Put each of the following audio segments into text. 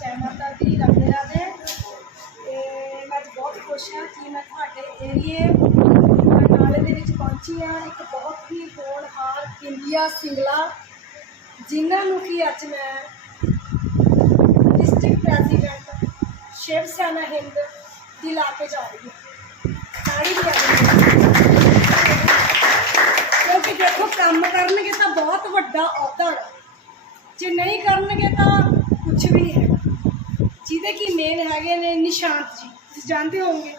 ਜੈ ਮਾਤਾ ਦੀ ਰਾਧੇ ਰਾਧੇ ਤੇ ਮੈਂ ਬਹੁਤ ਖੁਸ਼ ਹਾਂ ਕਿ ਮੈਂ ਤੁਹਾਡੇ ਏਰੀਏ ਬਰਨਾਲੇ ਦੇ ਵਿੱਚ ਪਹੁੰਚੀ ਹਾਂ। ਇੱਕ ਬਹੁਤ ਹੀ ਹੋਣਹਾਰ ਇੰਡੀਆ ਸਿੰਗਲਾ, ਜਿਨ੍ਹਾਂ ਨੂੰ ਕਿ ਅੱਜ ਮੈਂ ਡਿਸਟ੍ਰਿਕਟ ਪ੍ਰੈਜ਼ੀਡੈਂਟ ਸ਼ਿਵ ਸੈਨਾ ਹਿੰਦ ਦੀ ਲਾ ਕੇ ਜਾ ਰਹੀ ਹਾਂ। ਤਾੜੀ ਦੀ ਕਿਉਂਕਿ ਦੇਖੋ, ਕੰਮ ਕਰਨਗੇ ਤਾਂ ਬਹੁਤ ਵੱਡਾ ਅਹੁਦਾ ਹੈ। ਜੇ ਨਹੀਂ ਕਰਨਗੇ ਤਾਂ ਕੁਝ ਵੀ ਨਹੀਂ ਹੈ ਜਿਹਦੇ ਕੀ ਮੇਨ ਹੈਗੇ ਨੇ ਨਿਸ਼ਾਂਤ ਜੀ। ਤੁਸੀਂ ਜਾਣਦੇ ਹੋਵੋਗੇ?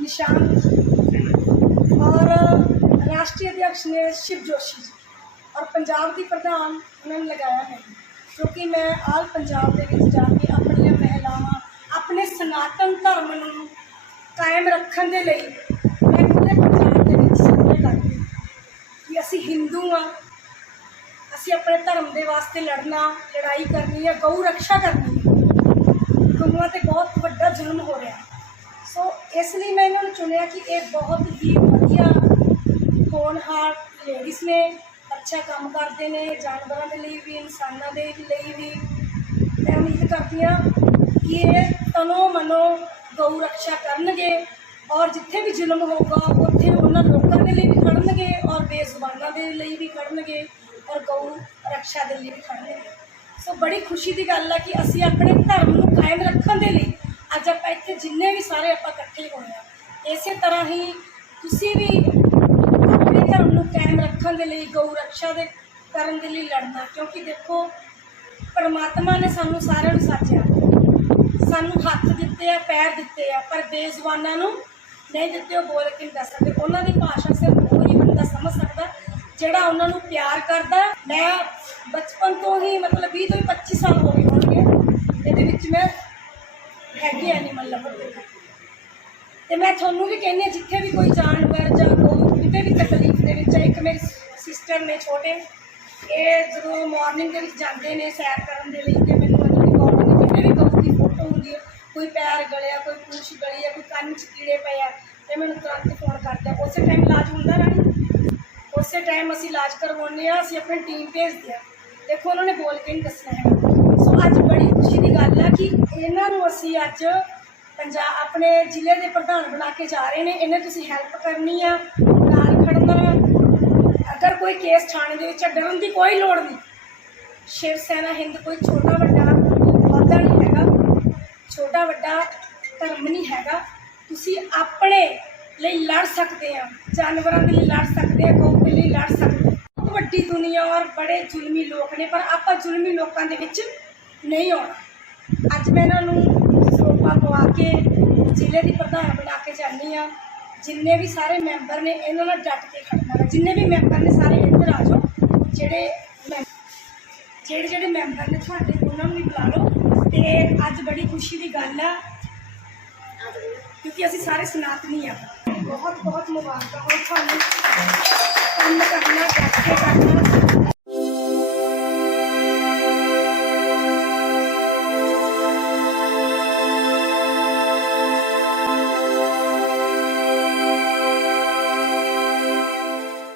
ਨਿਸ਼ਾਂਤ ਔਰ ਰਾਸ਼ਟਰੀ ਅਧਿਕਸ਼ ਨੇ ਸ਼ਿਵ ਜੋਸ਼ੀ ਜੀ। ਔਰ ਪੰਜਾਬ ਦੀ ਪ੍ਰਧਾਨ ਉਹਨਾਂ ਨੇ ਲਗਾਇਆ ਹੈ। ਕਿਉਂਕਿ ਮੈਂ ਆਲ ਪੰਜਾਬ ਦੇ ਵਿੱਚ ਜਾ ਕੇ ਆਪਣੀਆਂ ਮਹਿਲਾਵਾਂ, ਆਪਣੇ ਸਨਾਤਨ ਧਰਮ ਨੂੰ ਕਾਇਮ ਰੱਖਣ ਦੇ ਲਈ ਮੈਂ ਪੂਰੇ ਪੰਜਾਬ ਦੇ ਵਿੱਚ ਸਰਵੇ ਕਰਦੀ ਹਾਂ ਕਿ ਅਸੀਂ ਹਿੰਦੂ ਹਾਂ। ਅਸੀਂ ਆਪਣੇ ਧਰਮ ਦੇ ਵਾਸਤੇ ਲੜਨਾ, ਲੜਾਈ ਕਰਨੀ ਹੈ ਗਊ ਰੱਖਿਆ ਕਰਨੀ ਹੈ ਗਊਆਂ ਤੇ ਬਹੁਤ ਵੱਡਾ ਜ਼ੁਲਮ ਹੋ ਰਿਹਾ। ਸੋ ਇਸ ਲਈ ਮੈਂ ਇਹਨਾਂ ਨੂੰ ਚੁਣਿਆ ਕਿ ਇਹ ਬਹੁਤ ਹੀ ਵਧੀਆ ਹੋਣਹਾਰ ਲੇਡੀਜ਼ ਨੇ, ਅੱਛਾ ਕੰਮ ਕਰਦੇ ਨੇ, ਜਾਨਵਰਾਂ ਦੇ ਲਈ ਵੀ, ਇਨਸਾਨਾਂ ਦੇ ਲਈ ਵੀ। ਮੈਂ ਉਮੀਦ ਕਰਦੀ ਹਾਂ ਕਿ ਇਹ ਤਨੋ ਮਨੋ ਗਊ ਰੱਖਿਆ ਕਰਨਗੇ ਔਰ ਜਿੱਥੇ ਵੀ ਜ਼ੁਲਮ ਹੋਊਗਾ, ਉੱਥੇ ਉਹਨਾਂ ਲੋਕਾਂ ਦੇ ਲਈ ਵੀ ਖੜਨਗੇ ਔਰ ਬੇਜ਼ੁਬਾਨਾਂ ਦੇ ਲਈ ਵੀ ਖੜਨਗੇ ਔਰ ਗਊ ਰੱਖਿਆ ਦੇ ਲਈ ਵੀ ਖੜਨਗੇ। ਸੋ ਬੜੀ ਖੁਸ਼ੀ ਦੀ ਗੱਲ ਆ ਕਿ ਅਸੀਂ ਆਪਣੇ ਧਰਮ ਨੂੰ ਕਾਇਮ ਰੱਖਣ ਦੇ ਲਈ ਅੱਜ ਆਪਾਂ ਇੱਥੇ ਜਿੰਨੇ ਵੀ ਸਾਰੇ ਆਪਾਂ ਇਕੱਠੇ ਹੋਏ ਆ। ਇਸੇ ਤਰ੍ਹਾਂ ਹੀ ਤੁਸੀਂ ਵੀ ਆਪਣੇ ਧਰਮ ਨੂੰ ਕਾਇਮ ਰੱਖਣ ਦੇ ਲਈ, ਗਊ ਰੱਖਿਆ ਦੇ ਕਰਨ ਦੇ ਲਈ ਲੜਨਾ, ਕਿਉਂਕਿ ਦੇਖੋ, ਪਰਮਾਤਮਾ ਨੇ ਸਾਨੂੰ ਸਾਰਿਆਂ ਨੂੰ ਸਾਜਿਆ। ਸਾਨੂੰ ਹੱਥ ਦਿੱਤੇ ਆ, ਪੈਰ ਦਿੱਤੇ ਆ, ਪਰ ਬੇਜ਼ੁਬਾਨਾਂ ਨੂੰ ਨਹੀਂ ਦਿੱਤੇ, ਉਹ ਬੋਲ ਕੇ ਨਹੀਂ ਦੱਸ ਸਕਦੇ। ਉਹਨਾਂ ਦੀ ਭਾਸ਼ਾ ਸਿਰਫ ਉਹ ਹੀ ਬੰਦਾ ਸਮਝ ਸਕਦਾ ਜਿਹੜਾ ਉਹਨਾਂ ਨੂੰ ਪਿਆਰ ਕਰਦਾ ਮੈਂ ਬਚਪਨ ਤੋਂ ਹੀ ਮਤਲਬ 20 ਤੋਂ 25 ਸਾਲ ਹੋ ਗਏ ਹੋਣਗੇ। ਇਹਦੇ ਵਿੱਚ ਮੈਂ ਹੈਗੀ ਐਨੀਮਲ ਲਵਰ ਦੇ ਤੇ ਮੈਂ ਤੁਹਾਨੂੰ ਵੀ ਕਹਿੰਦੀ ਜਿੱਥੇ ਵੀ ਕੋਈ ਜਾਨਵਰ ਜਾਂ ਕੋਈ ਕਿਤੇ ਵੀ ਤਕਲੀਫ ਦੇ ਵਿੱਚ ਹੈ, ਇੱਕ ਮੇਰੀ ਸਿਸਟਰ ਨੇ ਛੋਟੇ, ਇਹ ਜਦੋਂ ਮਾਰਨਿੰਗ ਦੇ ਵਿੱਚ ਜਾਂਦੇ ਨੇ ਸੈਰ ਕਰਨ ਦੇ ਲਈ ਤੇ ਮੈਨੂੰ ਉਹਨਾਂ ਦੀ ਕਿਤੇ ਵੀ ਗਊ ਦੀ ਫੋਟੋ ਹੁੰਦੀ ਹੈ, ਕੋਈ ਪੈਰ ਗਲਿਆ, ਕੋਈ ਪੂਛ ਗਲੀ ਹੈ ਕੋਈ ਕੰਨ 'ਚ ਕੀੜੇ ਪਏ ਆ, ਤੇ ਮੈਨੂੰ ਤੁਰੰਤ ਫੋਨ ਕਰਦਾ। ਉਸੇ ਟਾਈਮ ਇਲਾਜ ਹੁੰਦਾ ਰਾਣੀ ਉਸੇ ਟਾਈਮ ਅਸੀਂ ਇਲਾਜ ਕਰਵਾਉਂਦੇ ਆ ਅਸੀਂ ਆਪਣੀ ਟੀਮ ਭੇਜਦੇ ਆ ਦੇਖੋ ਉਹਨਾਂ ਨੇ ਬੋਲ ਕੇ ਨਹੀਂ ਦੱਸਿਆ ਹੈ। ਸੋ ਅੱਜ ਬੜੀ ਖੁਸ਼ੀ ਦੀ ਗੱਲ ਆ ਕਿ ਇਹਨਾਂ ਨੂੰ ਅਸੀਂ ਅੱਜ ਪੰਜਾਬ ਆਪਣੇ ਜ਼ਿਲ੍ਹੇ ਦੇ ਪ੍ਰਧਾਨ ਬਣਾ ਕੇ ਜਾ ਰਹੇ ਨੇ। ਇਹਨੇ ਤੁਸੀਂ ਹੈਲਪ ਕਰਨੀ ਆ ਨਾਲ ਖੜਨਾ ਅਗਰ ਕੋਈ ਕੇਸ ਥਾਣੇ ਦੇ ਵਿੱਚ ਹੈ, ਡਰਨ ਦੀ ਕੋਈ ਲੋੜ ਨਹੀਂ। ਸ਼ਿਵ ਸੈਨਾ ਹਿੰਦ ਕੋਈ ਛੋਟਾ ਵੱਡਾ ਅਹੁਦਾ ਨਹੀਂ ਹੈਗਾ। ਛੋਟਾ ਵੱਡਾ ਧਰਮ ਨਹੀਂ ਹੈਗਾ। ਤੁਸੀਂ ਆਪਣੇ ਲਈ ਲੜ ਸਕਦੇ ਆ ਜਾਨਵਰਾਂ ਦੇ ਲਈ ਲੜ ਸਕਦੇ ਆ ਗਊ ਦੇ ਲਈ ਲੜ ਸਕਦੇ ਬਹੁਤ ਵੱਡੀ ਦੁਨੀਆ ਔਰ ਬੜੇ ਜ਼ੁਲਮੀ ਲੋਕ ਨੇ, ਪਰ ਆਪਾਂ ਜ਼ੁਲਮੀ ਲੋਕਾਂ ਦੇ ਵਿੱਚ ਨਹੀਂ ਆਉਣਾ। ਅੱਜ ਮੈਂ ਇਹਨਾਂ ਨੂੰ ਸਰੋਪਾ ਪਵਾ ਕੇ ਜ਼ਿਲ੍ਹੇ ਦੀ ਪ੍ਰਧਾਨ ਬਣਾ ਕੇ ਜਾਂਦੀ ਆ ਜਿੰਨੇ ਵੀ ਸਾਰੇ ਮੈਂਬਰ ਨੇ, ਇਹਨਾਂ ਨਾਲ ਡਟ ਕੇ ਖੜਨਾ ਜਿੰਨੇ ਵੀ ਮੈਂਬਰ ਨੇ, ਸਾਰੇ ਇੱਧਰ ਆ ਜਾਓ। ਜਿਹੜੇ ਮੈਂ- ਜਿਹੜੇ ਜਿਹੜੇ ਮੈਂਬਰ ਨੇ ਤੁਹਾਡੇ, ਉਹਨਾਂ ਨੂੰ ਵੀ ਬੁਲਾ ਲਓ। ਤੇ ਅੱਜ ਬੜੀ ਖੁਸ਼ੀ ਦੀ ਗੱਲ ਆ, ਕਿਉਂਕਿ ਅਸੀਂ ਸਾਰੇ ਸਨਾਤਨੀ ਆ। ਬਹੁਤ ਬਹੁਤ ਮੁਬਾਰਕਾਂ। ਹੋ ਤੁਹਾਨੂੰ ਕੰਮ ਕਰਨਾ ਕਰਕੇ ਕਰਨਾ